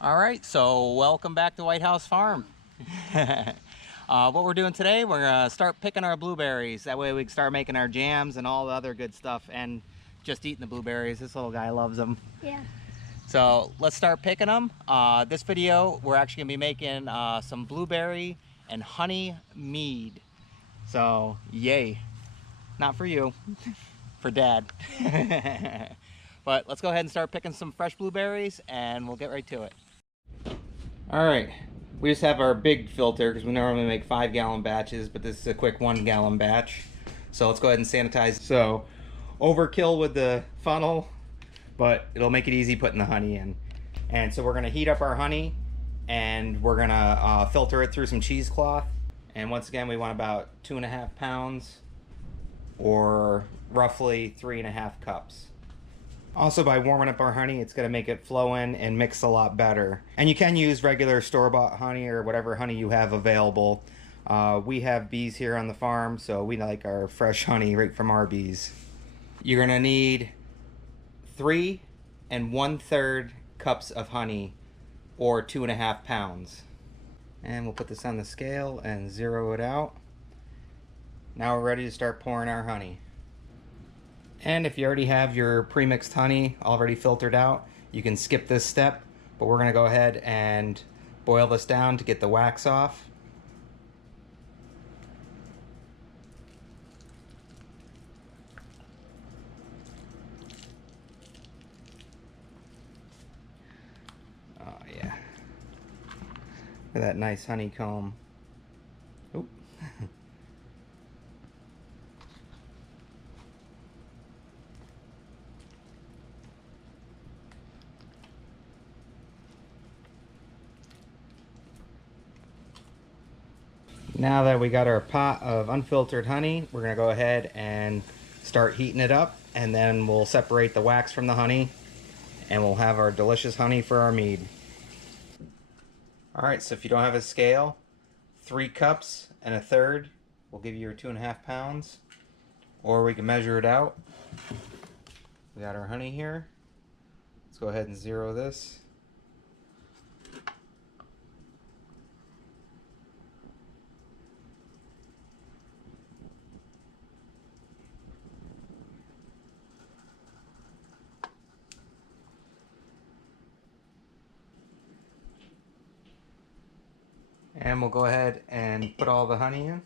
All right, so welcome back to White House Farm. What we're doing today, we're gonna start picking our blueberries. That way we can start making our jams and all the other good stuff, and just eating the blueberries. This little guy loves them. Yeah. So let's start picking them. This video, we're actually gonna be making some blueberry and honey mead. So yay, not for you, for Dad. But let's go ahead and start picking some fresh blueberries, and we'll get right to it. All right, we just have our big filter because we normally make 5-gallon batches, but this is a quick 1-gallon batch. So let's go ahead and sanitize. So overkill with the funnel, but it'll make it easy putting the honey in. And so we're gonna heat up our honey, and we're gonna filter it through some cheesecloth. And once again, we want about 2.5 pounds, or roughly 3.5 cups. Also, by warming up our honey, it's going to make it flow in and mix a lot better. And you can use regular store-bought honey or whatever honey you have available. We have bees here on the farm, so we like our fresh honey right from our bees. You're going to need 3 1/3 cups of honey, or 2.5 pounds. And we'll put this on the scale and zero it out. Now we're ready to start pouring our honey. And if you already have your pre-mixed honey already filtered out, you can skip this step, but we're gonna go ahead and boil this down to get the wax off. Oh yeah. Look at that nice honeycomb. Oop. Now that we got our pot of unfiltered honey, we're going to go ahead and start heating it up, and then we'll separate the wax from the honey, and we'll have our delicious honey for our mead. Alright, so if you don't have a scale, 3 cups and 1/3 will give you your 2.5 pounds, or we can measure it out. We got our honey here. Let's go ahead and zero this. And we'll go ahead and put all the honey in.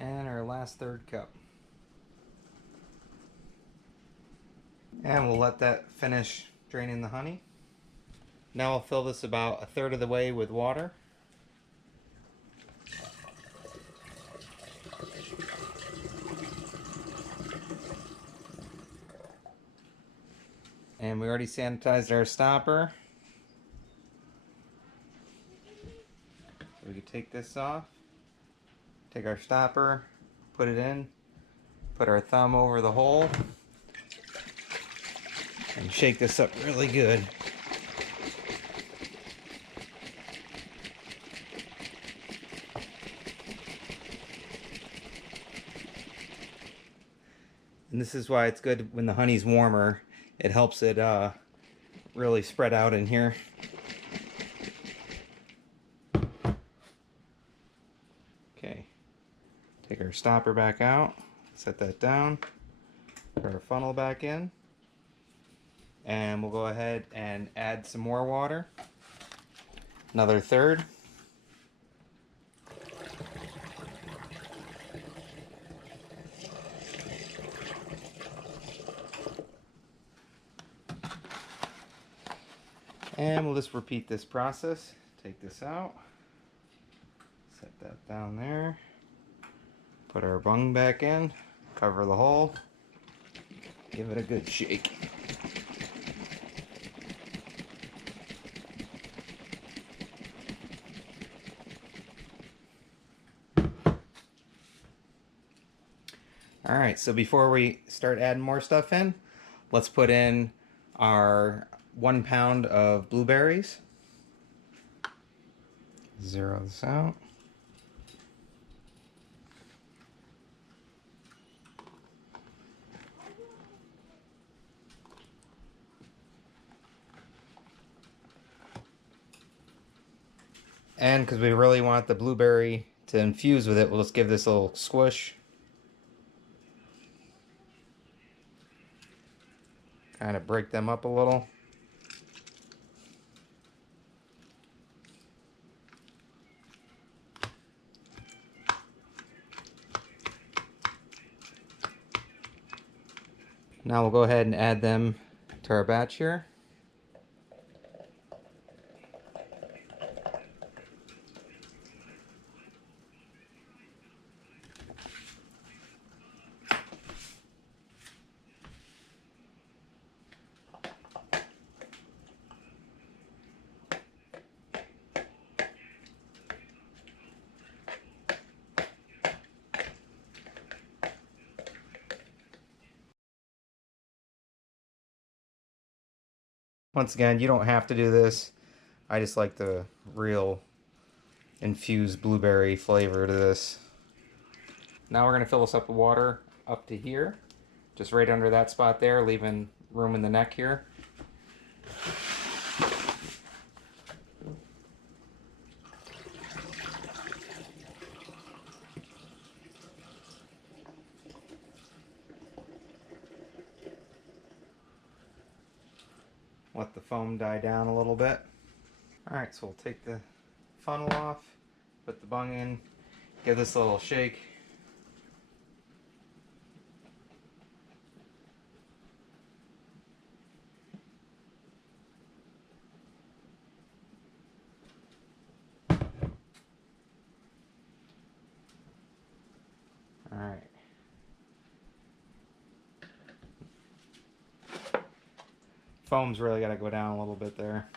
And our last 1/3 cup. And we'll let that finish draining the honey. Now I'll fill this about 1/3 of the way with water. And we already sanitized our stopper. We can take this off. Take our stopper, put it in, put our thumb over the hole, and shake this up really good. And this is why it's good when the honey's warmer. It helps it really spread out in here. Okay. Take our stopper back out, set that down, put our funnel back in, and we'll go ahead and add some more water. Another 1/3. And we'll just repeat this process. Take this out, set that down there. Put our bung back in, cover the hole, Give it a good shake. All right, so before we start adding more stuff in, let's put in our 1 pound of blueberries. Zero this out. And because we really want the blueberry to infuse with it, we'll just give this a little squish. Kind of break them up a little. Now we'll go ahead and add them to our batch here. Once again, you don't have to do this. I just like the real infused blueberry flavor to this. Now we're going to fill this up with water up to here. Just right under that spot there, leaving room in the neck here. Let the foam die down a little bit. Alright, so we'll take the funnel off, put the bung in, give this a little shake. Alright. Foam's really got to go down a little bit there.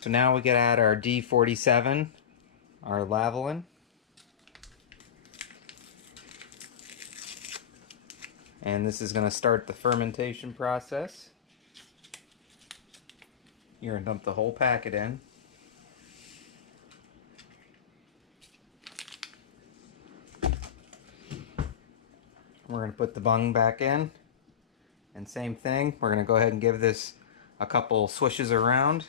So now we can add our D47, our lavalin. And this is going to start the fermentation process. You're going to dump the whole packet in. We're going to put the bung back in. And same thing, we're going to go ahead and give this a couple swishes around.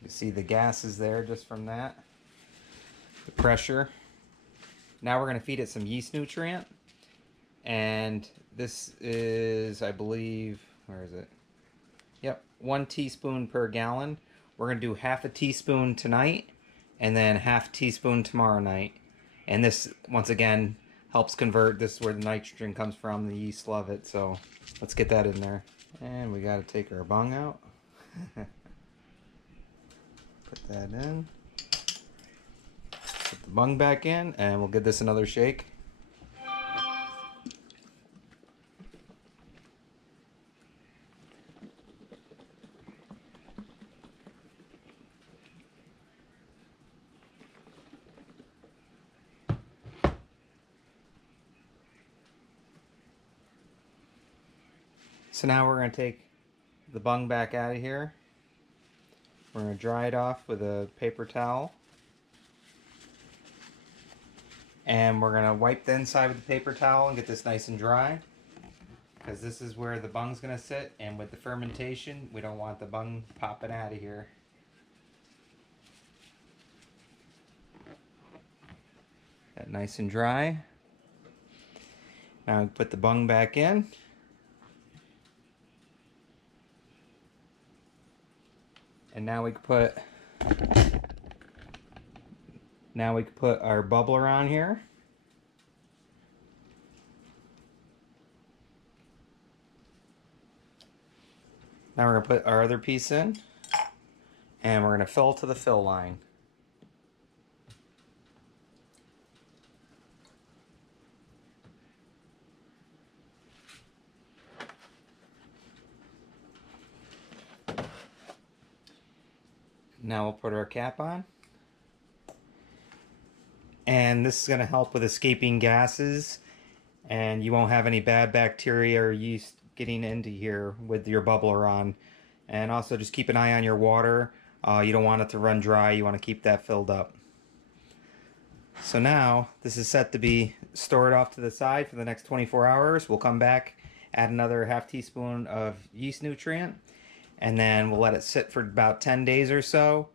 You see the gases there just from that. The pressure. Now we're going to feed it some yeast nutrient. And this is, I believe, where is it? Yep, 1 teaspoon per gallon. We're going to do half a teaspoon tonight and then half a teaspoon tomorrow night. And this, once again, helps convert. This is where the nitrogen comes from. The yeast love it. So let's get that in there. And we got to take our bung out. Put that in. Put the bung back in, and we'll give this another shake. So now we're going to take the bung back out of here. We're going to dry it off with a paper towel. And we're going to wipe the inside with the paper towel and get this nice and dry. Because this is where the bung's going to sit. And with the fermentation, we don't want the bung popping out of here. Got nice and dry. Now we put the bung back in. And now we can put Now we can put our bubbler on here. Now we're going to put our other piece in, and we're going to fill to the fill line. Now we'll put our cap on. And this is going to help with escaping gases, and you won't have any bad bacteria or yeast getting into here with your bubbler on. And also just keep an eye on your water. You don't want it to run dry. You want to keep that filled up. So now this is set to be stored off to the side for the next 24 hours. We'll come back, add another half teaspoon of yeast nutrient, and then we'll let it sit for about 10 days or so.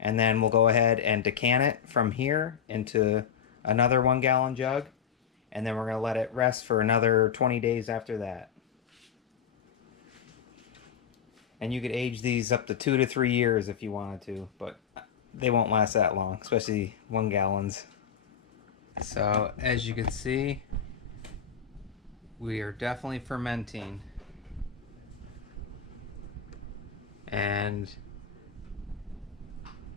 And then we'll go ahead and decant it from here into another 1 gallon jug. And then we're going to let it rest for another 20 days after that. And you could age these up to 2 to 3 years if you wanted to, but they won't last that long, especially 1 gallons. So as you can see, we are definitely fermenting. And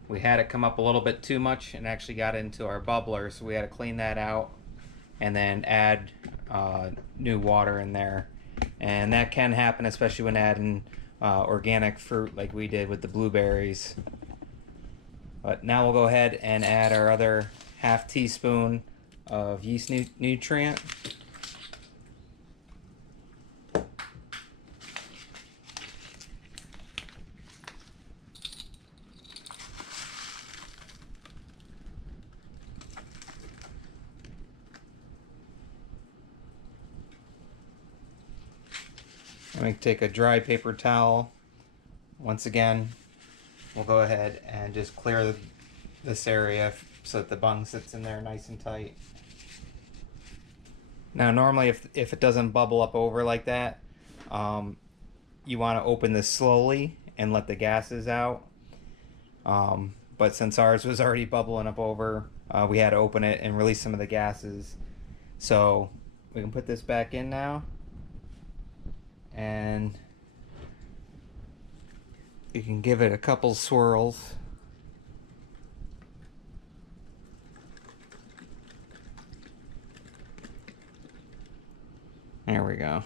we had it come up a little bit too much and actually got into our bubbler, so we had to clean that out and then add new water in there. And that can happen, especially when adding organic fruit like we did with the blueberries. But now we'll go ahead and add our other half teaspoon of yeast nutrient. I'm going to take a dry paper towel. Once again, we'll go ahead and just clear this area so that the bung sits in there nice and tight. Now normally if it doesn't bubble up over like that, you want to open this slowly and let the gases out. But since ours was already bubbling up over, we had to open it and release some of the gases. So we can put this back in now. And you can give it a couple swirls. There we go.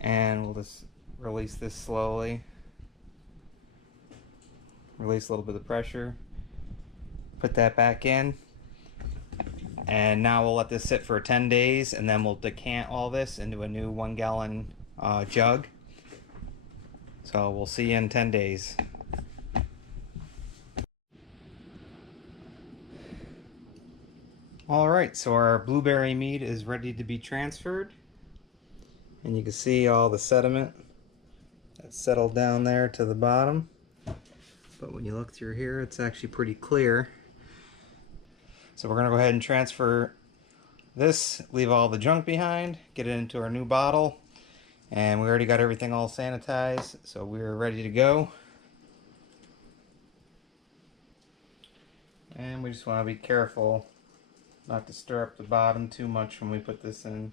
And we'll just release this slowly. Release a little bit of pressure. Put that back in. And now we'll let this sit for 10 days, and then we'll decant all this into a new 1 gallon jug. So we'll see you in 10 days. Alright, so our blueberry mead is ready to be transferred. And you can see all the sediment that's settled down there to the bottom. But when you look through here, it's actually pretty clear. So we're going to go ahead and transfer this, leave all the junk behind, get it into our new bottle. And we already got everything all sanitized, so we're ready to go. And we just want to be careful not to stir up the bottom too much when we put this in.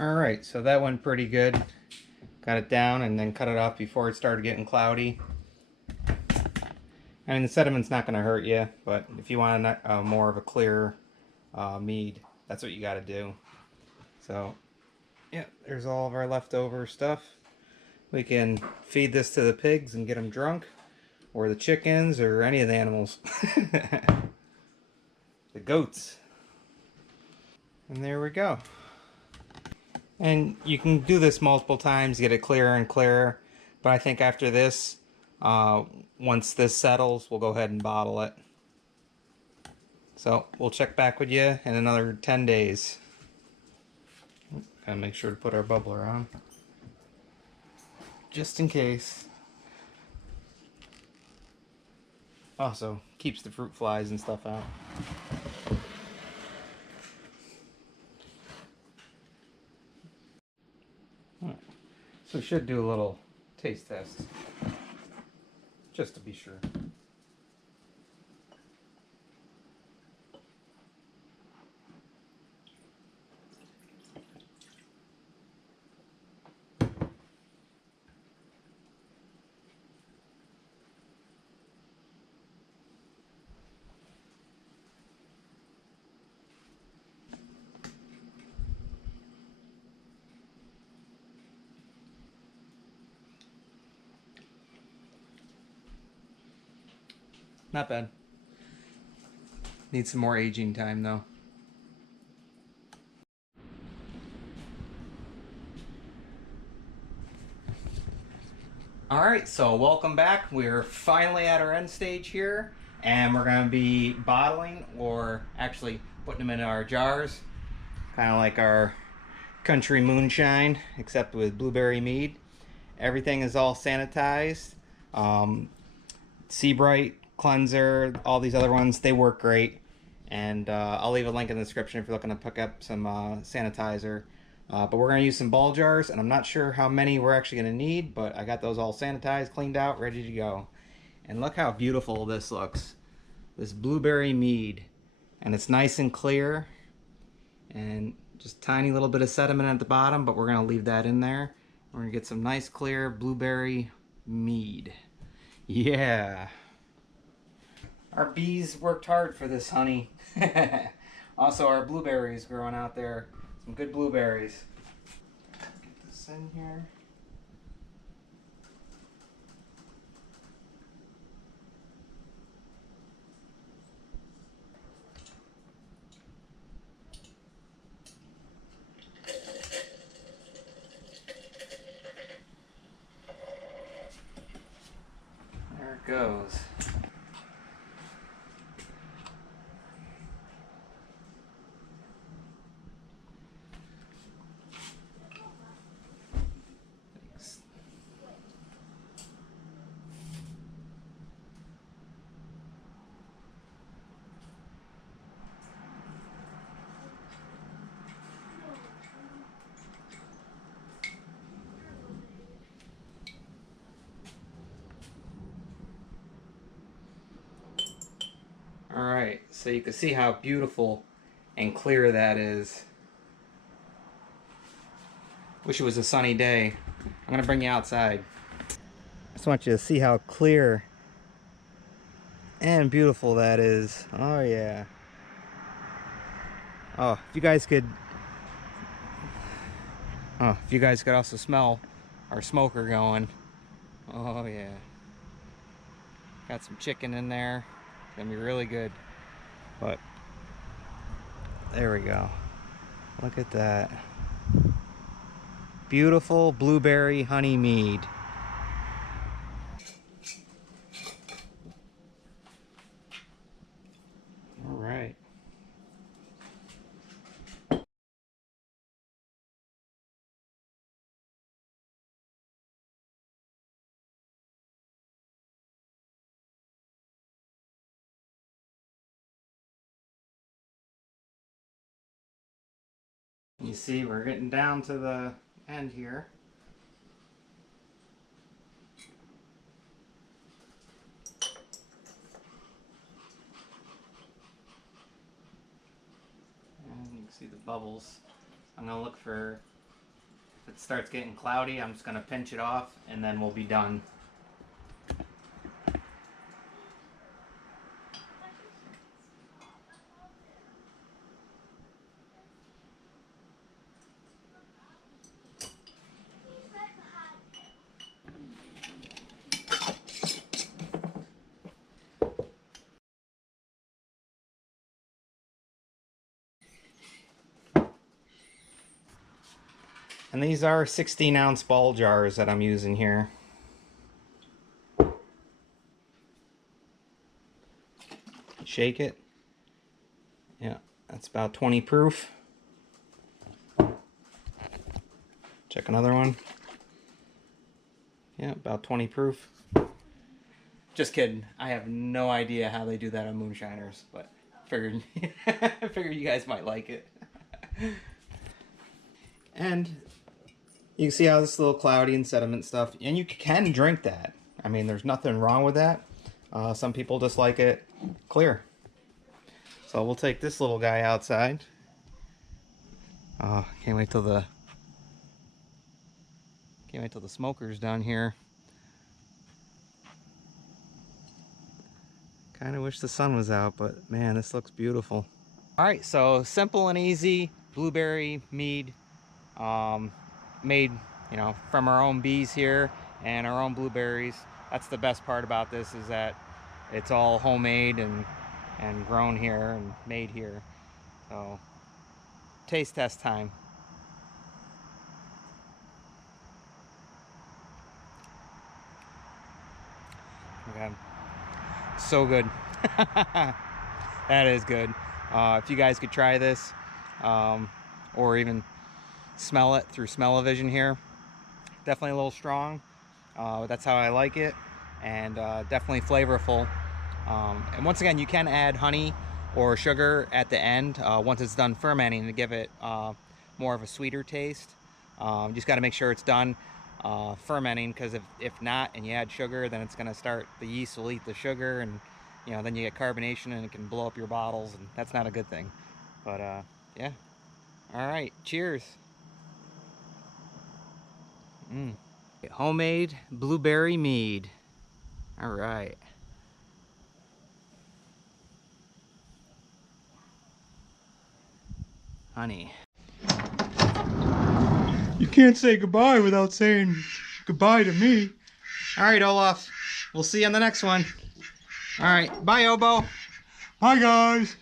Alright, so that went pretty good. Got it down and then cut it off before it started getting cloudy. I mean, the sediment's not going to hurt you, but if you want more of a clear mead, that's what you got to do. So, yeah, there's all of our leftover stuff. We can feed this to the pigs and get them drunk, or the chickens, or any of the animals. The goats. And there we go. And you can do this multiple times, get it clearer and clearer. But I think after this, once this settles, we'll go ahead and bottle it. So we'll check back with you in another 10 days. Gotta make sure to put our bubbler on, just in case. Also, keeps the fruit flies and stuff out. So we should do a little taste test, just to be sure. Not bad. Needs some more aging time though. Alright, so welcome back. We're finally at our end stage here, and we're going to be bottling, or actually putting them in our jars. Kind of like our country moonshine, except with blueberry mead. Everything is all sanitized. Seabright, Cleanser, all these other ones, they work great. And I'll leave a link in the description if you're looking to pick up some sanitizer. But we're going to use some ball jars, and I'm not sure how many we're actually going to need, but I got those all sanitized, cleaned out, ready to go. And look how beautiful this looks. This blueberry mead. And it's nice and clear. And just tiny little bit of sediment at the bottom, but we're going to leave that in there. We're going to get some nice clear blueberry mead. Yeah. Our bees worked hard for this honey. Also, our blueberries growing out there. Some good blueberries. Get this in here. There it goes. Alright, so you can see how beautiful and clear that is. Wish it was a sunny day. I'm going to bring you outside. I just want you to see how clear and beautiful that is. Oh yeah. Oh, if you guys could also smell our smoker going. Oh yeah. Got some chicken in there. It's gonna be really good. But there we go. Look at that. Beautiful blueberry honey mead. All right. You see, we're getting down to the end here. And you can see the bubbles. I'm gonna look for If it starts getting cloudy, I'm just gonna pinch it off and then we'll be done. And these are 16-ounce ball jars that I'm using here. Shake it. Yeah, that's about 20 proof. Check another one. Yeah, about 20 proof. Just kidding. I have no idea how they do that on moonshiners, but figured you guys might like it. And you can see how this is a little cloudy and sediment stuff, and you can drink that. I mean, there's nothing wrong with that. Some people just like it clear. So we'll take this little guy outside. Can't wait till the smoker's done here. Kind of wish the sun was out, but man, this looks beautiful. All right, so simple and easy blueberry mead, made, you know, from our own bees here and our own blueberries. That's the best part about this, is that it's all homemade and grown here and made here. So taste test time. Okay. So good. That is good. If you guys could try this, or even smell it through smell-o-vision here, definitely a little strong. That's how I like it, and definitely flavorful. And once again, you can add honey or sugar at the end once it's done fermenting to give it more of a sweeter taste. You just got to make sure it's done fermenting, because if not and you add sugar, then it's going to start, the yeast will eat the sugar, and you know, then you get carbonation and it can blow up your bottles, and that's not a good thing. But yeah. All right, cheers. Homemade blueberry mead. All right. Honey. You can't say goodbye without saying goodbye to me. All right, Olaf. We'll see you on the next one. All right. Bye, Obo. Bye, guys.